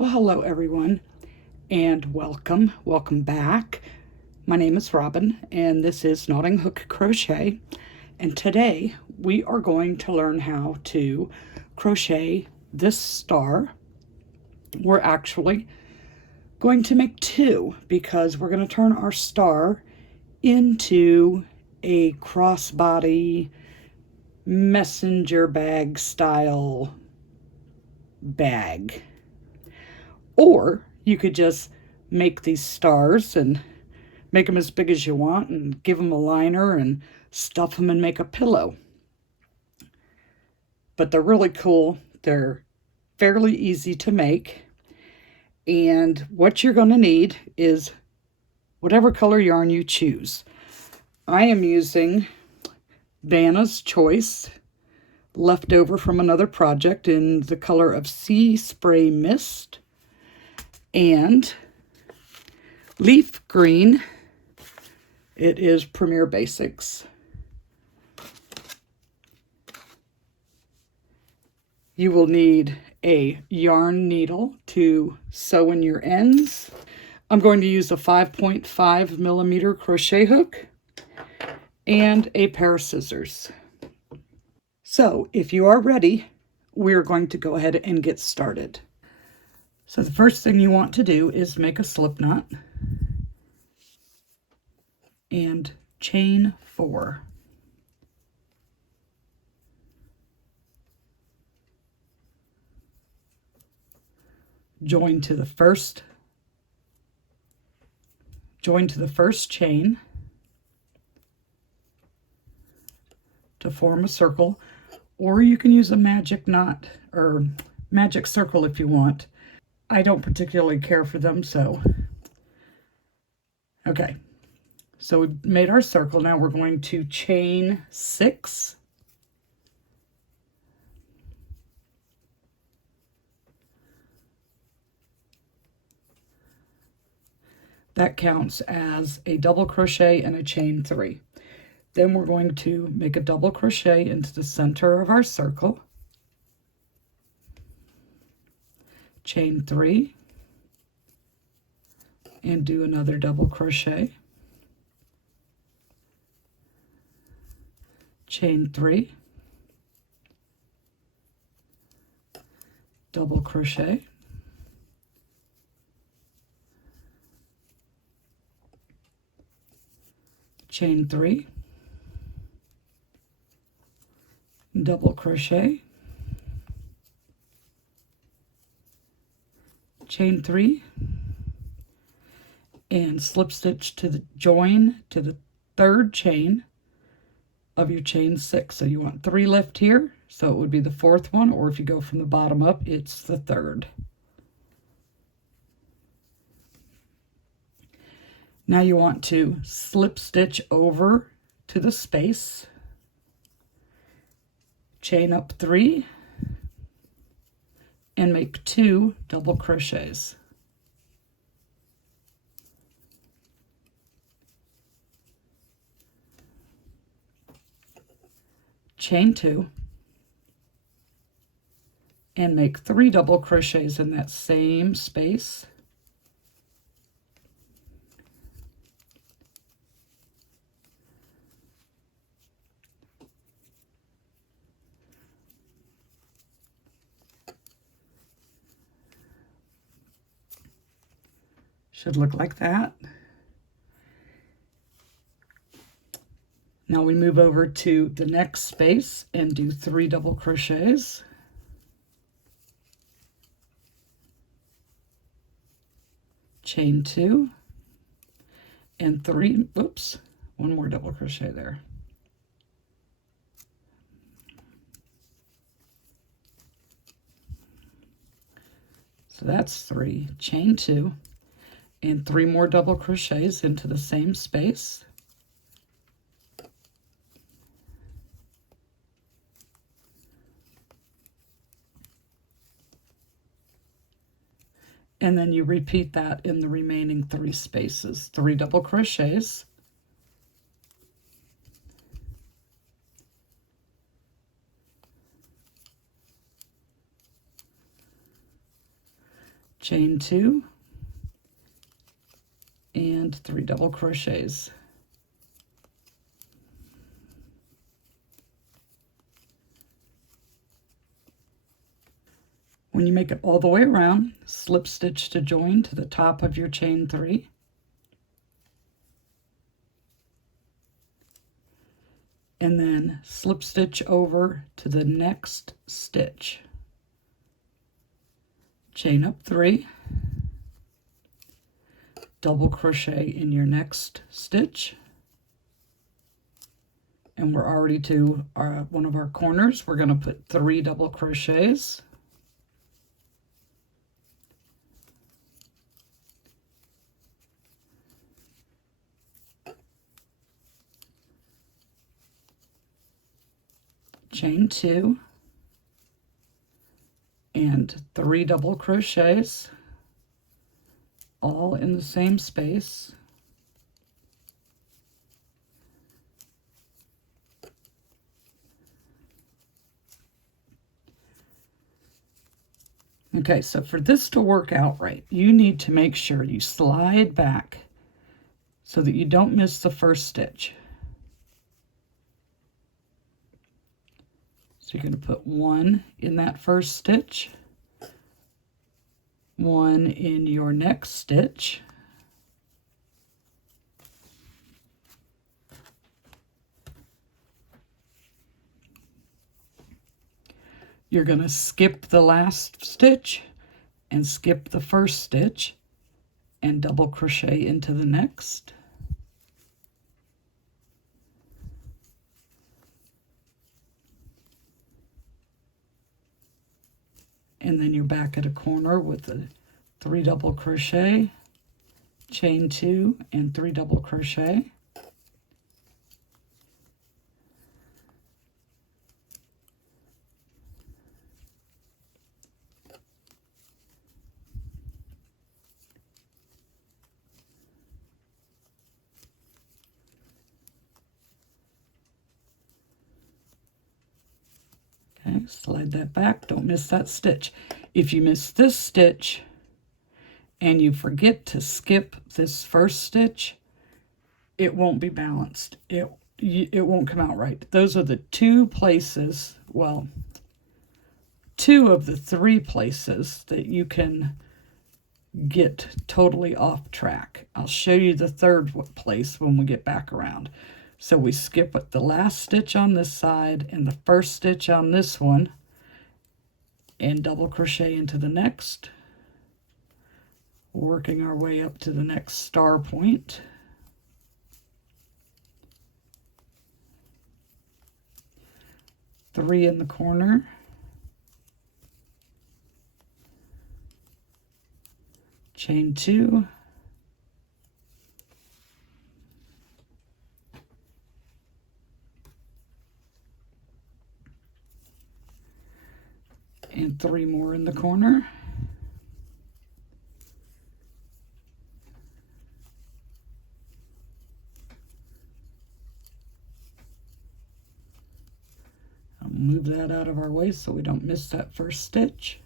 Well, hello everyone, and welcome. Welcome back. My name is Robin, and this is Knotting Hook Crochet. And today we are going to learn how to crochet this star. We're actually going to make two because we're going to turn our star into a crossbody messenger bag style bag. Or you could just make these stars and make them as big as you want and give them a liner and stuff them and make a pillow. But they're really cool. They're fairly easy to make. And what you're going to need is whatever color yarn you choose. I am using Vanna's Choice, left over from another project, in the color of Sea Spray Mist, and leaf green. It is Premier Basics. You will need a yarn needle to sew in your ends. I'm going to use a 5.5 millimeter crochet hook and a pair of scissors. So if you are ready, we're going to go ahead and get started. So the first thing you want to do is make a slip knot and chain 4. Join to the first chain to form a circle, or you can use a magic knot or magic circle if you want. I don't particularly care for them, so. Okay, so we made our circle. Now we're going to chain 6. That counts as a double crochet and a chain 3. Then we're going to make a double crochet into the center of our circle. Chain 3 and do another double crochet, chain 3, double crochet, chain 3, double crochet, chain 3, and slip stitch to the join to the third chain of your chain 6. So you want 3 left here, so it would be the 4th one, or if you go from the bottom up, it's the 3rd. Now you want to slip stitch over to the space, chain up 3, and make 2 double crochets. Chain 2 and make 3 double crochets in that same space. Should look like that. Now we move over to the next space and do 3 double crochets. Chain 2 and 3, oops, 1 more double crochet there. So that's 3, chain 2 and 3 more double crochets into the same space. And then you repeat that in the remaining 3 spaces. 3 double crochets, chain 2, and 3 double crochets. When you make it all the way around, slip stitch to join to the top of your chain 3. And then slip stitch over to the next stitch. Chain up 3, double crochet in your next stitch. And we're already to one of our corners. We're going to put 3 double crochets. Chain 2 and 3 double crochets, all in the same space. Okay, so for this to work out right, you need to make sure you slide back so that you don't miss the first stitch. So you're going to put 1 in that first stitch, 1 in your next stitch, you're going to skip the last stitch and skip the first stitch and double crochet into the next. And then you're back at a corner with a 3 double crochet, chain 2 and 3 double crochet. Okay, slide that back, don't miss that stitch. If you miss this stitch and you forget to skip this first stitch, it won't be balanced. It won't come out right. Those are the 2 places, well, 2 of the 3 places that you can get totally off track. I'll show you the 3rd place when we get back around. So we skip the last stitch on this side and the first stitch on this one and double crochet into the next, working our way up to the next star point. Three in the corner. Chain 2. And 3 more in the corner. I'll move that out of our way so we don't miss that first stitch.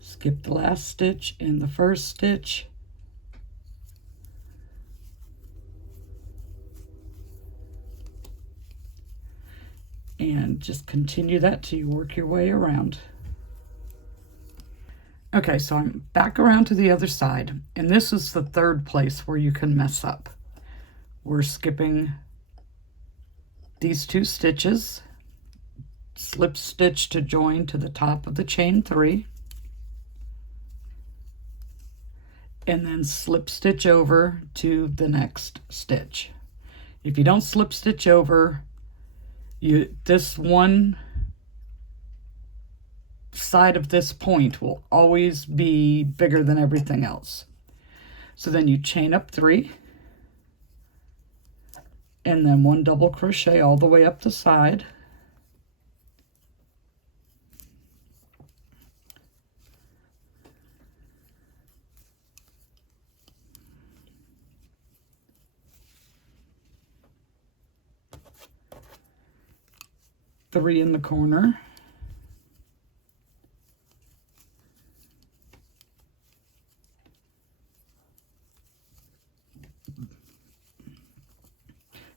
Skip the last stitch and the first stitch. And just continue that till you work your way around. Okay, so I'm back around to the other side, and this is the 3rd place where you can mess up. We're skipping these 2 stitches, slip stitch to join to the top of the chain 3, and then slip stitch over to the next stitch. If you don't slip stitch over, this one side of this point will always be bigger than everything else. So then you chain up 3 and then 1 double crochet all the way up the side. 3 in the corner,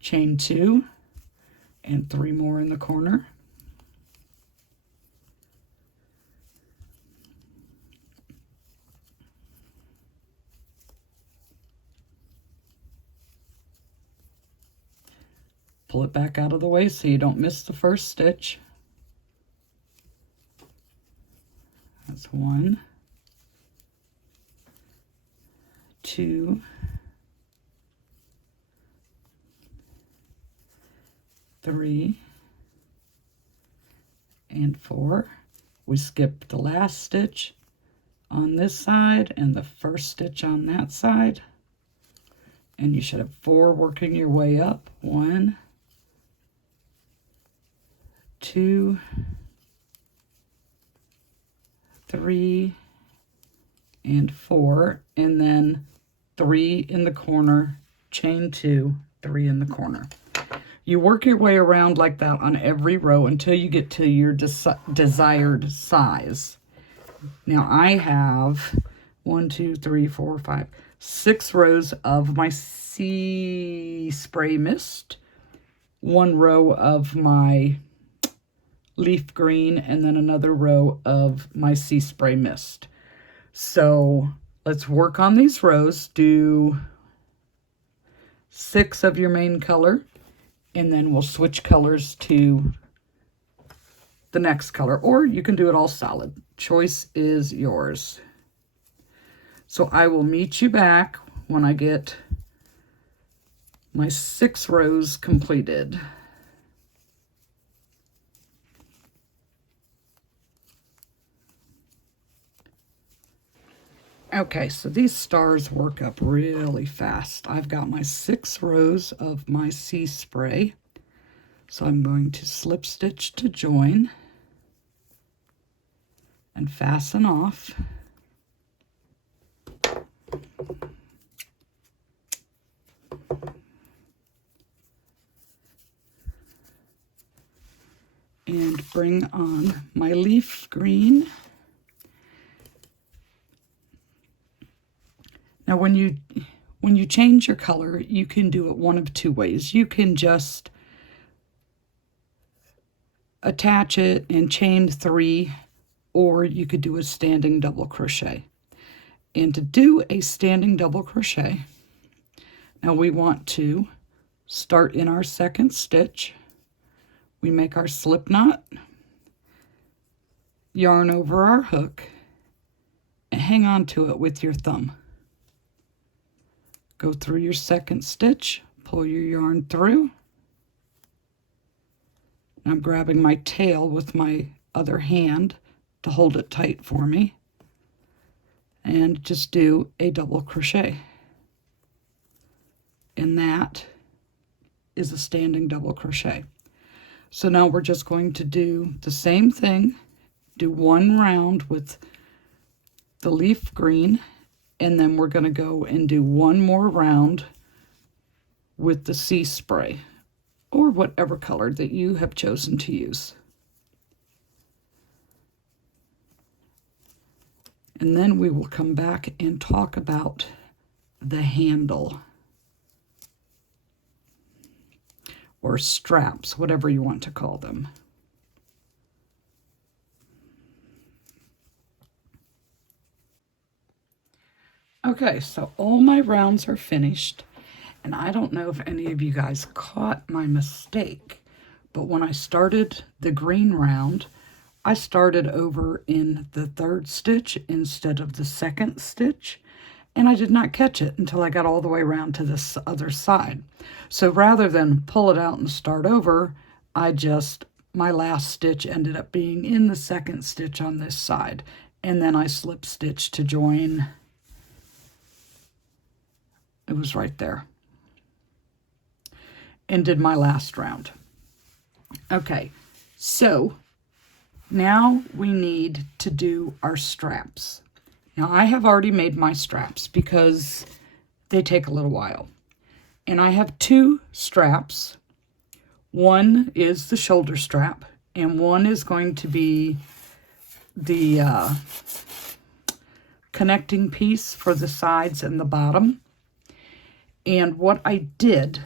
chain 2 and 3 more in the corner, pull it back out of the way so you don't miss the first stitch. That's 1, 2, 3, and 4. We skipped the last stitch on this side and the first stitch on that side. And you should have 4 working your way up. 1, 2, 3, and 4, and then 3 in the corner, chain 2, 3 in the corner. You work your way around like that on every row until you get to your desired size. Now I have 1, 2, 3, 4, 5, 6 rows of my sea spray mist, 1 row of my leaf green, and then another row of my sea spray mist. So let's work on these rows. Do 6 of your main color, and then we'll switch colors to the next color, or you can do it all solid. Choice is yours. So I will meet you back when I get my 6 rows completed. Okay, so these stars work up really fast. I've got my 6 rows of my sea spray. So I'm going to slip stitch to join and fasten off. And bring on my leaf green. Now when you change your color, you can do it one of 2 ways. You can just attach it and chain 3, or you could do a standing double crochet. And to do a standing double crochet, now we want to start in our second stitch. We make our slip knot, yarn over our hook, and hang on to it with your thumb. Go through your second stitch, pull your yarn through. I'm grabbing my tail with my other hand to hold it tight for me, and just do a double crochet. And that is a standing double crochet. So now we're just going to do the same thing, do 1 round with the leaf green, and then we're going to go and do 1 more round with the sea spray, or whatever color that you have chosen to use. And then we will come back and talk about the handle, or straps, whatever you want to call them. Okay, so all my rounds are finished, and I don't know if any of you guys caught my mistake, but when I started the green round, I started over in the 3rd stitch instead of the 2nd stitch, and I did not catch it until I got all the way around to this other side. So rather than pull it out and start over, my last stitch ended up being in the 2nd stitch on this side, and then I slip stitched to join. It was right there. And did my last round. Okay, so now we need to do our straps. Now I have already made my straps because they take a little while. And I have 2 straps. One is the shoulder strap, and one is going to be the connecting piece for the sides and the bottom. And what I did,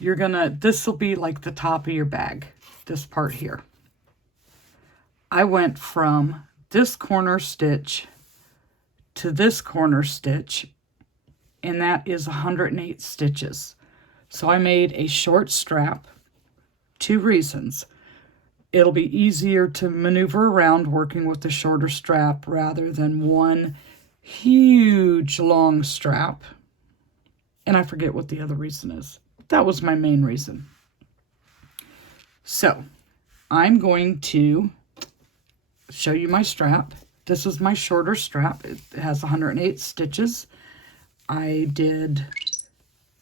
this will be like the top of your bag, this part here. I went from this corner stitch to this corner stitch, and that is 108 stitches. So I made a short strap. 2 reasons. It'll be easier to maneuver around working with the shorter strap rather than one huge long strap. And I forget what the other reason is. That was my main reason. So I'm going to show you my strap. This is my shorter strap. It has 108 stitches. I did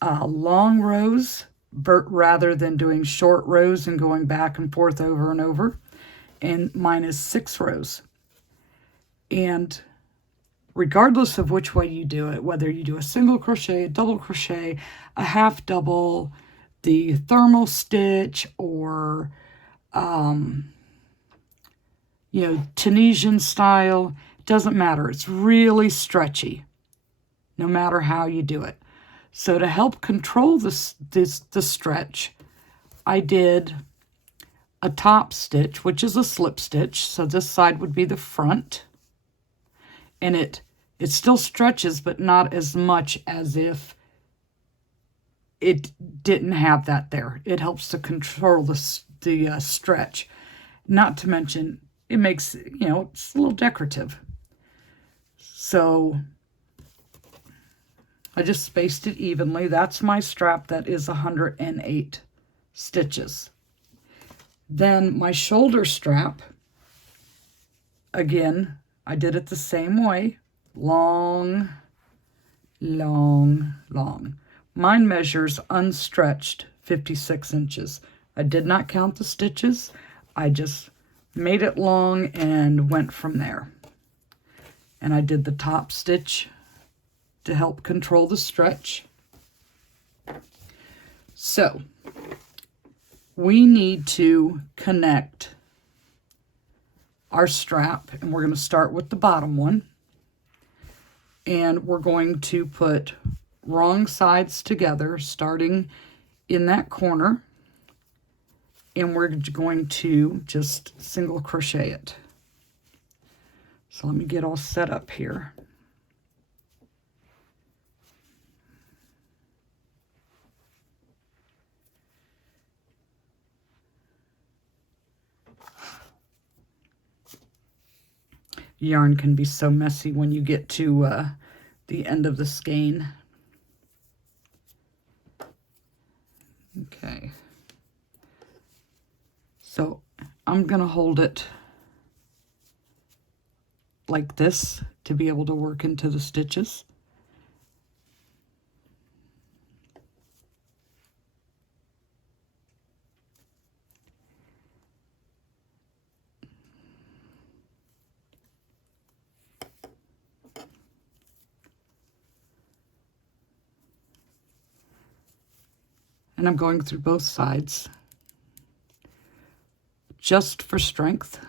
long rows rather than doing short rows and going back and forth over and over. And mine is 6 rows. And regardless of which way you do it, whether you do a single crochet, a double crochet, a half double, the thermal stitch, or Tunisian style, it doesn't matter. It's really stretchy, no matter how you do it. So to help control the stretch, I did a top stitch, which is a slip stitch. So this side would be the front, and it still stretches, but not as much as if it didn't have that there. It helps to control the stretch. Not to mention, it makes, it's a little decorative. So I just spaced it evenly. That's my strap. That is 108 stitches. Then my shoulder strap, again, I did it the same way. Long, long, long. Mine measures unstretched 56 inches. I did not count the stitches. I just made it long and went from there. And I did the top stitch to help control the stretch. So we need to connect our strap, and we're going to start with the bottom one. And we're going to put wrong sides together, starting in that corner, and we're going to just single crochet it. So let me get all set up here. Yarn can be so messy when you get to the end of the skein. Okay. So I'm going to hold it like this to be able to work into the stitches. And I'm going through both sides just for strength.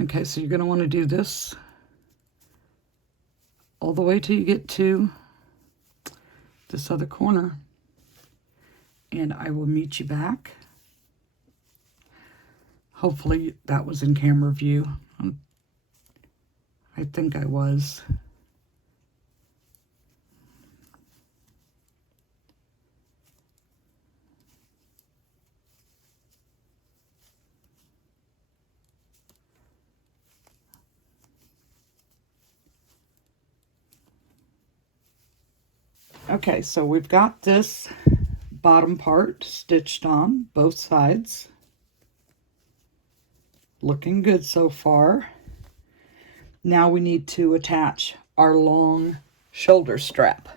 Okay, so you're going to want to do this all the way till you get to this other corner, and I will meet you back. Hopefully that was in camera view. I think I was. Okay, so we've got this bottom part stitched on both sides. Looking good so far. Now we need to attach our long shoulder strap.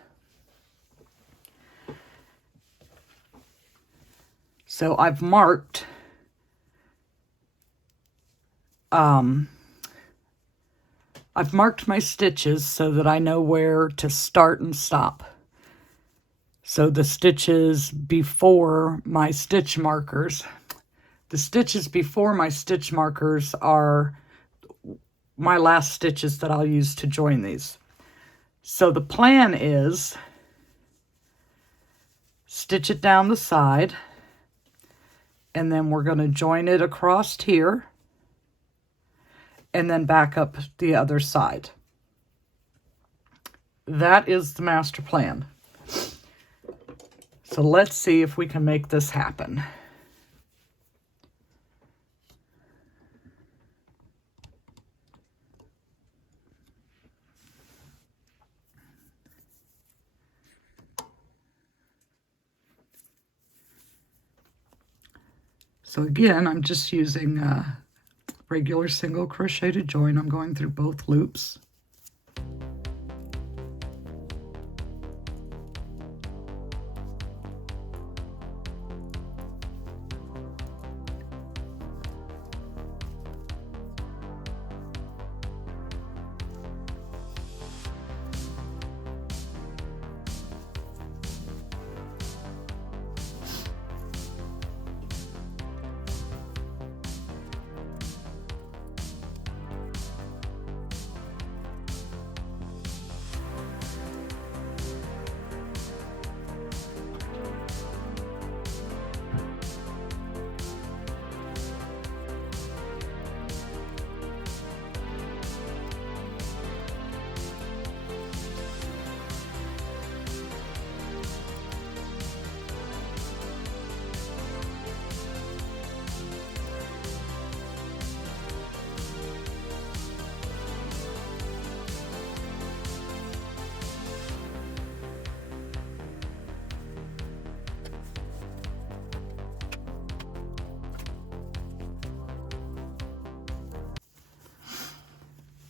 So I've marked my stitches so that I know where to start and stop. So the stitches before my stitch markers, are my last stitches that I'll use to join these. So the plan is stitch it down the side, and then we're going to join it across here, and then back up the other side. That is the master plan. So let's see if we can make this happen. So again, I'm just using regular single crochet to join. I'm going through both loops.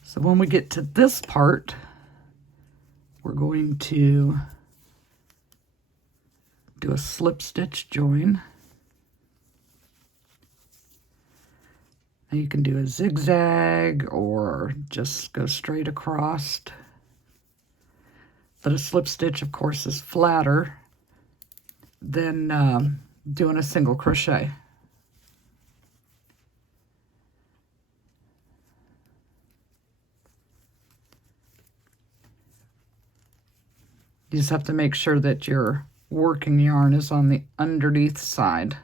So when we get to this part, we're going to do a slip stitch join. Now you can do a zigzag or just go straight across. But a slip stitch, of course, is flatter than doing a single crochet. You just have to make sure that your working yarn is on the underneath side.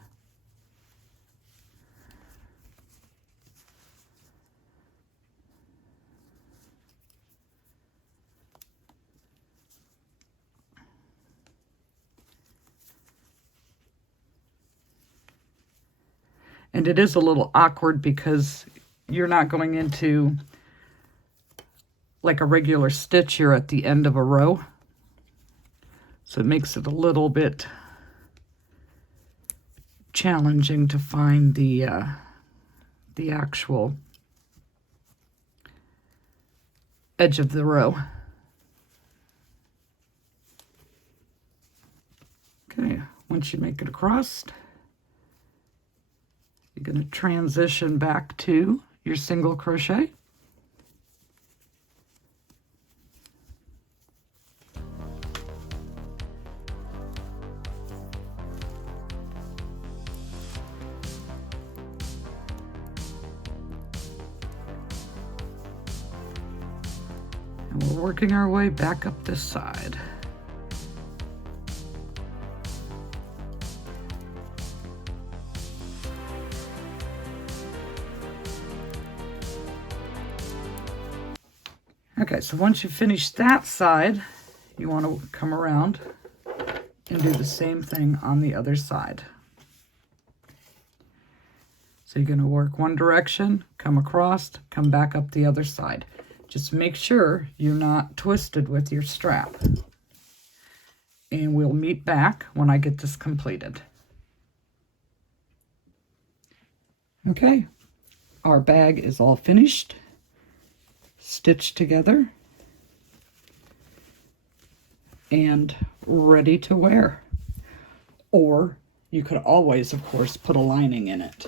And it is a little awkward because you're not going into like a regular stitch, you're at the end of a row. So it makes it a little bit challenging to find the actual edge of the row. Okay, once you make it across, you're going to transition back to your single crochet. And we're working our way back up this side. Okay, so once you finish that side, you want to come around and do the same thing on the other side. So you're going to work one direction, come across, come back up the other side. Just make sure you're not twisted with your strap. And we'll meet back when I get this completed. Okay, our bag is all finished, stitched together, and ready to wear. Or you could always, of course, put a lining in it.